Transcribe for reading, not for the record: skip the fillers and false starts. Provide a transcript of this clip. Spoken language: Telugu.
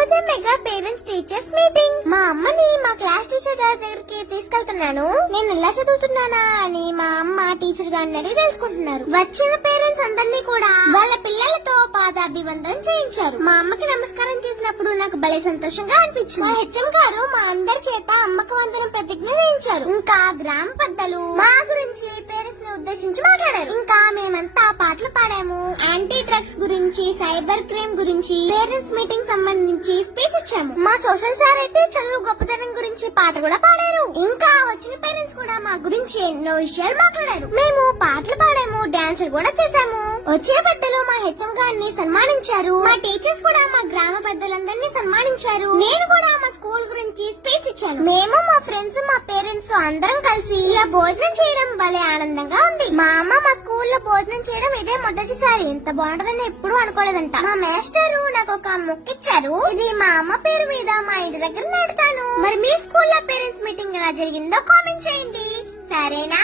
రోజే మెగా పేరెంట్స్ టీచర్స్ మీటింగ్. మా అమ్మని మా క్లాస్ టీచర్ గారి దగ్గరికి తీసుకెళ్తున్నాను. నేను ఎలా చదువుతున్నానా అని మా అమ్మ టీచర్ గారిని అడిగి తెలుసుకుంటున్నారు. వచ్చిన పేరెంట్స్ అందరినీ కూడా వాళ్ళ పిల్లలతో పాదాభివందనం చేయించారు. మా అమ్మకి నమస్కారం చేసినప్పుడు నాకు భలే సంతోషంగా అనిపించింది. మా హెచ్ఎం గారు మా అందరి చేత అమ్మకి వందనం ప్రతిజ్ఞ చేయించారు. ఇంకా గ్రామ పెద్దలు మా గురించి పేరెంట్స్ ని ఉద్దేశించి మాట్లాడారు. ఇంకా మేమంతా పాటలు పాడాము. యాంటీ డ్రగ్స్ గురించి, సైబర్ క్రైమ్ గురించి, పేరెంట్స్ మీటింగ్ సంబంధించి స్పీచ్ ఇచ్చాము. మా సోషల్ సార్ అయితే చదువు గొప్పతనం గురించి పాట కూడా పాడారు. ఇంకా వచ్చిన పేరెంట్స్ కూడా మా గురించి ఎన్నో విషయాలు మాట్లాడారు. మేము పాటలు పాడాము, డాన్సులు కూడా చేశాము. వచ్చిన పెద్దలు మా హెచ్ఎం గారిని సన్మానించారు. మా టీచర్స్ కూడా మా గ్రామ పెద్దలందరినీ సన్మానించారు. నేను కూడా మా స్కూల్ గురించి స్పీచ్ ఇచ్చాను. మేము, మా ఫ్రెండ్స్, మా పేరెంట్స్ అందరం కలిసి ఇలా భోజనం చేయడం భలే ఆనందంగా ఉంది. మా అమ్మ మా స్కూల్లో భోజనం చేయడం ఇదే మొదటిసారి. ఎంత బాగుంటుందని ఎప్పుడు అనుకోలేదంట. మా మాస్టరు నాకు ఒక ముక్క ఇచ్చారు. ఇది మా అమ్మ పేరు మీద మా ఇంటి దగ్గర నడతాను. మరి మీ స్కూల్లో పేరెంట్స్ మీటింగ్ ఎలా జరిగిందో కామెంట్ చేయండి. సరేనా?